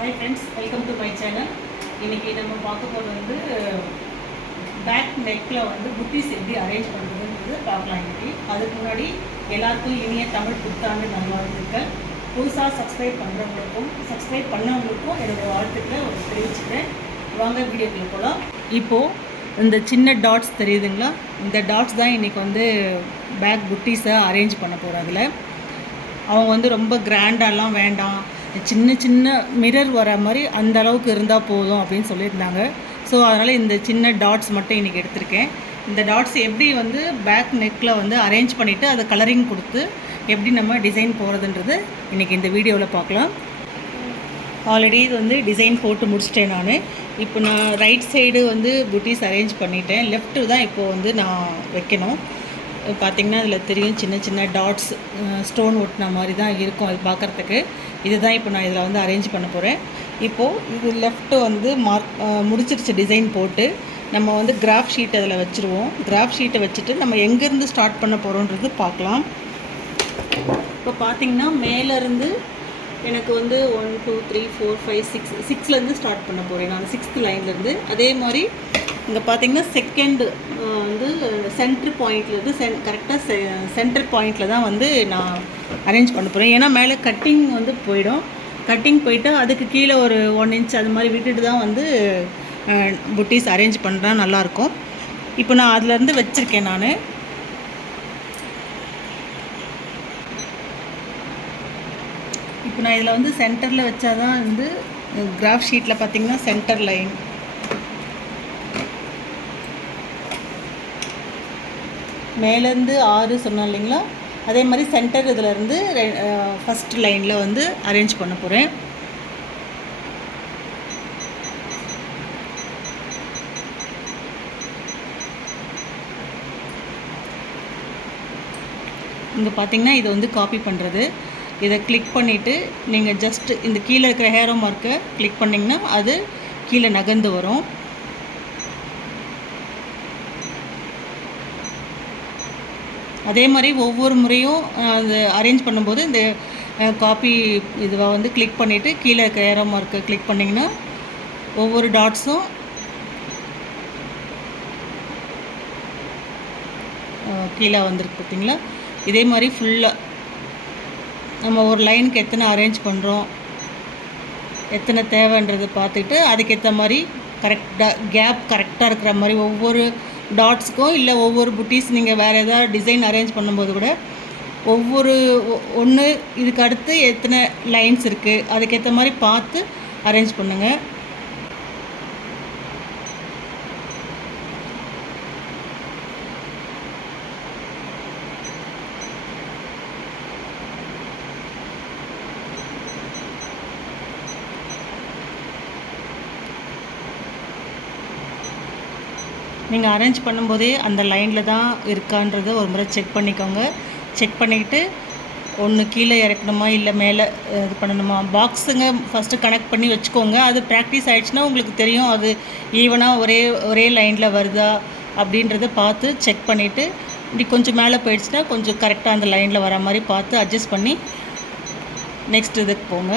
Hi friends welcome to my channel இன்றைக்கி நம்ம பார்க்க போகிறது வந்து பேக் நெக்கில் வந்து புட்டிஸ் எப்படி அரேஞ்ச் பண்ணுறதுன்றது பார்க்கலாம் இன்றைக்கி அதுக்கு முன்னாடி எல்லாருக்கும் இனிய தமிழ் புத்தாண்டு நல்வாழ்த்துக்கள். புதுசாக சப்ஸ்கிரைப் பண்ணுறவங்களுக்கும் சப்ஸ்கிரைப் பண்ணவங்களுக்கும் என்னோடய வாழ்த்துக்களை ஒரு தெரிவிச்சுக்கிறேன். வாங்க வீடியோக்குள்ள போகலாம் இப்போது இந்த சின்ன டாட்ஸ் தெரியுதுங்களா? இந்த டாட்ஸ் தான் இன்றைக்கி வந்து பேக் குட்டீஸை அரேஞ்ச் பண்ண போகிறாங்கள அவங்க வந்து ரொம்ப கிராண்டாலாம் வேண்டாம். சின்ன சின்ன மிரர் வர மாதிரி அந்த அளவுக்கு இருந்தால் போதும் அப்படின்னு சொல்லியிருந்தாங்க. ஸோ அதனால் இந்த சின்ன டாட்ஸ் மட்டும் இன்றைக்கி எடுத்திருக்கேன். இந்த டாட்ஸ் எப்படி வந்து பேக் நெக்கில் வந்து அரேஞ்ச் பண்ணிவிட்டு அதை கலரிங் கொடுத்து எப்படி நம்ம டிசைன் போகிறதுன்றது இன்றைக்கி இந்த வீடியோவில் பார்க்கலாம். ஆல்ரெடி இது வந்து டிசைன் போட்டு முடிச்சிட்டேன் நான். இப்போ நான் ரைட் சைடு வந்து புட்டிஸ் அரேஞ்ச் பண்ணிட்டேன். லெஃப்ட்டு தான் இப்போது வந்து நான் வைக்கணும். பார்த்திங்கன்னா அதில் தெரியும் சின்ன சின்ன டாட்ஸ் ஸ்டோன் ஒட்டின மாதிரி தான் இருக்கும் அது பார்க்குறதுக்கு. இதுதான் இப்போ நான் இதில் வந்து அரேஞ்ச் பண்ண போகிறேன் இப்போது இது லெஃப்ட்டு வந்து மார்க் முடிச்சிருச்சு டிசைன் போட்டு நம்ம வந்து கிராஃப் ஷீட் அதில் வச்சுருவோம். கிராஃப் ஷீட்டை வச்சுட்டு நம்ம எங்கேருந்து ஸ்டார்ட் பண்ண போகிறோன்றது பார்க்கலாம். இப்போ பார்த்திங்கன்னா மேலேருந்து எனக்கு வந்து one two three four five six சிக்ஸ்லேருந்து start பண்ண போகிறேன் நான் சிக்ஸ்த் லைன்லேருந்து அதே மாதிரி இங்கே பார்த்தீங்கன்னா செகண்ட் வந்து சென்ட்ரு பாயிண்ட்லேருந்து சென் கரெக்டாக செ சென்டர் பாயிண்டில் தான் வந்து நான் அரேஞ்ச் பண்ண போகிறேன் ஏன்னா மேலே கட்டிங் வந்து போயிடும். கட்டிங் போயிட்டு அதுக்கு கீழே ஒரு ஒன் இன்ச் அது மாதிரி விட்டுட்டு தான் வந்து புட்டிஸ் அரேஞ்ச் பண்ணுறா நல்லாயிருக்கும் இப்போ நான் அதுலேருந்து வச்சுருக்கேன் நான். நான் இதில் வந்து சென்டரில் வச்சா தான் வந்து கிராஃப் ஷீட்டில் பார்த்தீங்கன்னா சென்டர் லைன் மேலேருந்து ஆறு சொன்னோம் இல்லைங்களா? அதே மாதிரி சென்டர் இதிலேருந்து ஃபஸ்ட் லைனில் வந்து அரேஞ்ச் பண்ண போகிறேன் இங்கே பார்த்தீங்கன்னா இது வந்து காப்பி பண்ணுறது இதை கிளிக் பண்ணிவிட்டு நீங்கள் ஜஸ்ட் இந்த கீழே இருக்கிற ஹேரோ மார்க்கை கிளிக் பண்ணிங்கன்னா அது கீழே நகர்ந்து வரும். அதே மாதிரி ஒவ்வொரு முறையும் அது அரேஞ்ச் பண்ணும்போது இந்த காப்பி இதுவை வந்து கிளிக் பண்ணிவிட்டு கீழே இருக்கிற ஏரோ மார்க்கை கிளிக் பண்ணிங்கன்னா ஒவ்வொரு டாட்ஸும் கீழே வந்திருக்கு பார்த்தீங்களா? இதே மாதிரி ஃபுல்லாக நம்ம ஒரு லைனுக்கு எத்தனை அரேஞ்ச் பண்ணுறோம் எத்தனை தேவைன்றது பார்த்துக்கிட்டு அதுக்கேற்ற மாதிரி கரெக்டாக கேப் கரெக்டாக இருக்கிற மாதிரி ஒவ்வொரு டாட்ஸுக்கும் இல்லை ஒவ்வொரு புட்டிஸ் நீங்கள் வேறு எதாவது டிசைன் அரேஞ்ச் பண்ணும்போது கூட ஒவ்வொரு ஒன்று இதுக்கு அடுத்து எத்தனை லைன்ஸ் இருக்குது அதுக்கேற்ற மாதிரி பார்த்து அரேஞ்ச் பண்ணுங்கள் நீங்கள் அரேஞ்ச் பண்ணும்போதே அந்த லைனில் தான் இருக்கான்றதை ஒரு முறை செக் பண்ணிக்கோங்க. செக் பண்ணிக்கிட்டு ஒன்று கீழே இறக்கணுமா இல்லை மேலே இது பண்ணணுமா? பாக்ஸுங்க ஃபஸ்ட்டு கனெக்ட் பண்ணி வச்சுக்கோங்க. அது ப்ராக்டிஸ் ஆகிடுச்சுன்னா உங்களுக்கு தெரியும் அது ஈவனாக ஒரே ஒரே லைனில் வருதா அப்படின்றத பார்த்து செக் பண்ணிவிட்டு இப்படி கொஞ்சம் மேலே போயிடுச்சுன்னா கொஞ்சம் கரெக்டாக அந்த லைனில் வர மாதிரி பார்த்து அட்ஜஸ்ட் பண்ணி நெக்ஸ்ட் இதுக்கு போங்க.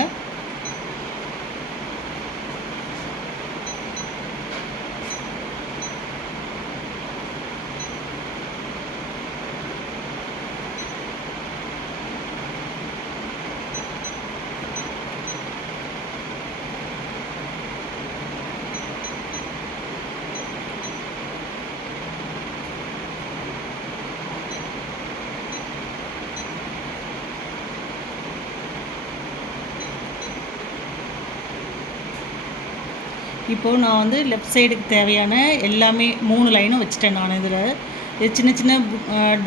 இப்போது நான் வந்து லெஃப்ட் சைடுக்கு தேவையான எல்லாமே மூணு லைனும் வச்சுட்டேன் நான் இதில். இது சின்ன சின்ன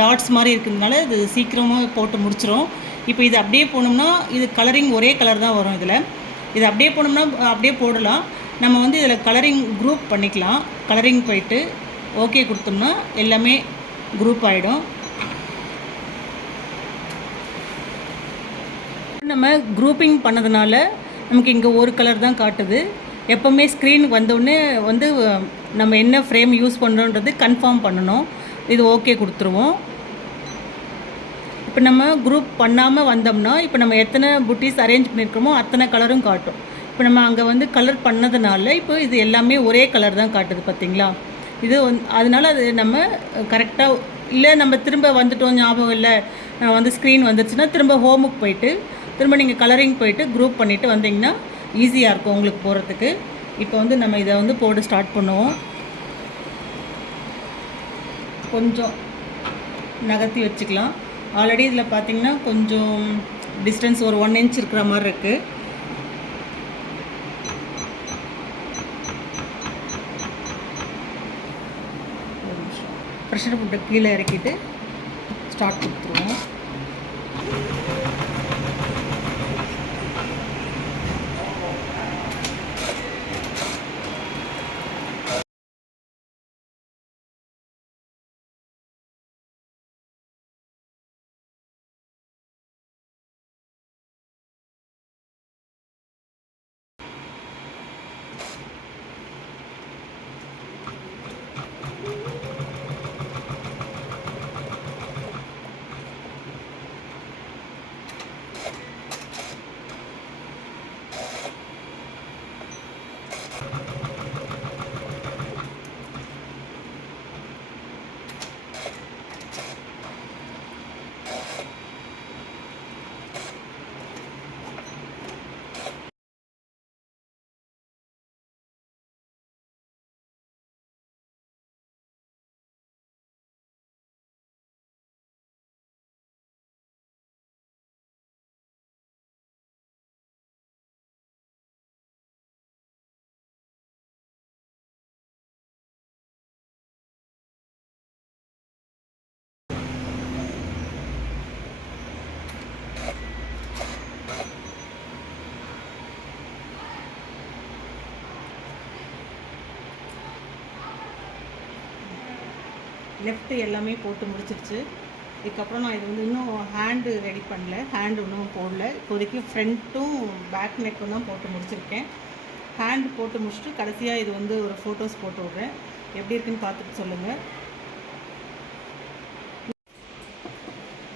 டாட்ஸ் மாதிரி இருக்கிறதுனால இது சீக்கிரமாக போட்டு முடிச்சிடும் இப்போ இது அப்படியே போனோம்னா இது கலரிங் ஒரே கலர் தான் வரும் இதில். இது அப்படியே போனோம்னா அப்படியே போடலாம். நம்ம வந்து இதில் கலரிங் குரூப் பண்ணிக்கலாம். கலரிங் போயிட்டு ஓகே கொடுத்தோம்னா எல்லாமே குரூப் ஆகிடும் நம்ம குரூப்பிங் பண்ணதுனால நமக்கு இங்கே ஒரு கலர் தான் காட்டுது. எப்போவுமே ஸ்க்ரீனுக்கு வந்தோடனே வந்து நம்ம என்ன ஃப்ரேம் யூஸ் பண்ணுறோன்றது கன்ஃபார்ம் பண்ணணும். இது ஓகே கொடுத்துருவோம். இப்போ நம்ம குரூப் பண்ணாமல் வந்தோம்னா இப்போ நம்ம எத்தனை புட்டிஸ் அரேஞ்ச் பண்ணியிருக்கோமோ அத்தனை கலரும் காட்டும். இப்போ நம்ம அங்கே வந்து கலர் பண்ணதுனால இப்போ இது எல்லாமே ஒரே கலர் தான் காட்டுது பார்த்தீங்களா இது வந் அதனால் அது நம்ம கரெக்டாக இல்லை நம்ம திரும்ப வந்துட்டோம் ஞாபகம் இல்லை வந்து ஸ்க்ரீன் வந்துருச்சுன்னா திரும்ப ஹோமுக்கு போயிட்டு திரும்ப நீங்கள் கலரிங் போயிட்டு குரூப் பண்ணிவிட்டு வந்தீங்கன்னா ஈஸியாக இருக்கும் உங்களுக்கு போகிறதுக்கு இப்போ வந்து நம்ம இதை வந்து போட ஸ்டார்ட் பண்ணுவோம். கொஞ்சம் நகர்த்தி வச்சுக்கலாம். ஆல்ரெடி இதில் பார்த்தீங்கன்னா கொஞ்சம் டிஸ்டன்ஸ் ஒரு ஒன் இன்ச் இருக்கிற மாதிரி இருக்குது ப்ரெஷர் ஃபுட்டை கீழே இறக்கிட்டு ஸ்டார்ட் கொடுத்துருவோம். லெஃப்ட்டு எல்லாமே போட்டு முடிச்சிருச்சு. இதுக்கப்புறம் நான் இது வந்து இன்னும் ஹேண்டு ரெடி பண்ணல. ஹேண்டு இன்னும் போடல. இப்போதைக்கு ஃப்ரண்ட்டும் பேக் நெக்கும் தான் போட்டு முடிச்சிருக்கேன். ஹேண்டு போட்டு முடிச்சுட்டு கடைசியாக இது வந்து ஒரு ஃபோட்டோஸ் போட்டு விட்றேன். எப்படி இருக்குன்னு பார்த்துட்டு சொல்லுங்கள்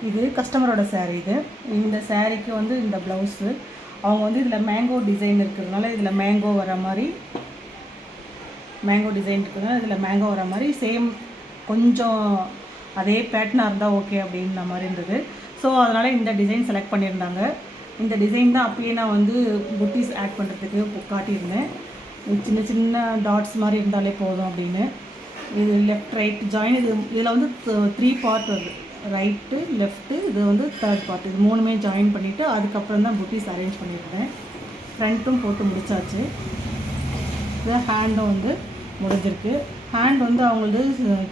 இது கஸ்டமரோட சேரீ இது. இந்த சேரீக்கு வந்து இந்த ப்ளவுஸு அவங்க வந்து இதில் மேங்கோ டிசைன் இருக்கிறதுனால இதில் மேங்கோ வர மாதிரி மேங்கோ டிசைன் இருக்கிறதுனால இதில் மேங்கோ வர மாதிரி சேம் கொஞ்சம் அதே பேட்டனாக இருந்தால் ஓகே அப்படின்ற மாதிரி இருந்தது. ஸோ அதனால் இந்த டிசைன் செலக்ட் பண்ணியிருந்தாங்க. இந்த டிசைன் தான் அப்பயே நான் வந்து புட்டிஸ் ஆட் பண்ணுறதுக்கு காட்டியிருந்தேன். சின்ன சின்ன டாட்ஸ் மாதிரி இருந்தாலே போதும் அப்படின்னு. இது லெஃப்ட் ரைட் ஜாயின் இது இதில் வந்து த்ரீ பார்ட் வருது. ரைட்டு லெஃப்ட்டு இது வந்து தேர்ட் பார்ட் இது மூணுமே ஜாயின் பண்ணிவிட்டு அதுக்கப்புறம் தான் புட்டிஸ் அரேஞ்ச் பண்ணியிருந்தேன். ஃப்ரண்ட்டும் போட்டு முடிச்சாச்சு. இது ஹேண்டும் வந்து முடிஞ்சிருக்கு. ஹேண்ட் வந்து அவங்களது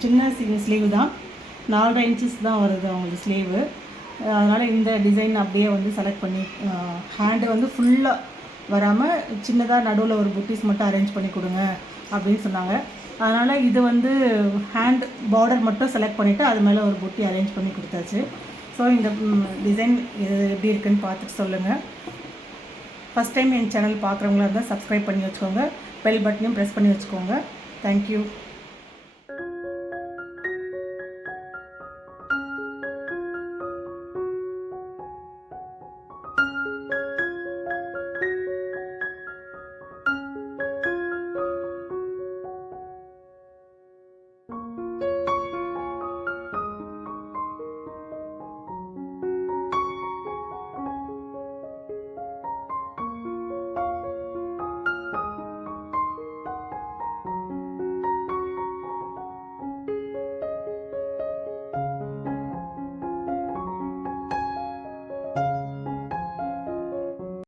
சின்ன ஸ்லீவ் தான். நாலரை இன்ச்சஸ் தான் வருது அவங்களுக்கு ஸ்லீவு அதனால் இந்த டிசைன் அப்படியே வந்து செலக்ட் பண்ணி ஹேண்டு வந்து ஃபுல்லாக வராமல் சின்னதாக நடுவில் ஒரு புட்டிஸ் மட்டும் அரேஞ்ச் பண்ணி கொடுங்க அப்படின்னு சொன்னாங்க. அதனால் இது வந்து ஹேண்ட் பார்டர் மட்டும் செலக்ட் பண்ணிவிட்டு அது மேலே ஒரு புட்டி அரேஞ்ச் பண்ணி கொடுத்தாச்சு. ஸோ இந்த டிசைன் இது எப்படி இருக்குன்னு பார்த்துட்டு சொல்லுங்கள் ஃபஸ்ட் டைம் என் சேனல் பார்க்குறவங்களா இருந்தால் சப்ஸ்கிரைப் பண்ணி வச்சுக்கோங்க. பெல் பட்டனையும் ப்ரெஸ் பண்ணி வச்சுக்கோங்க. Thank you.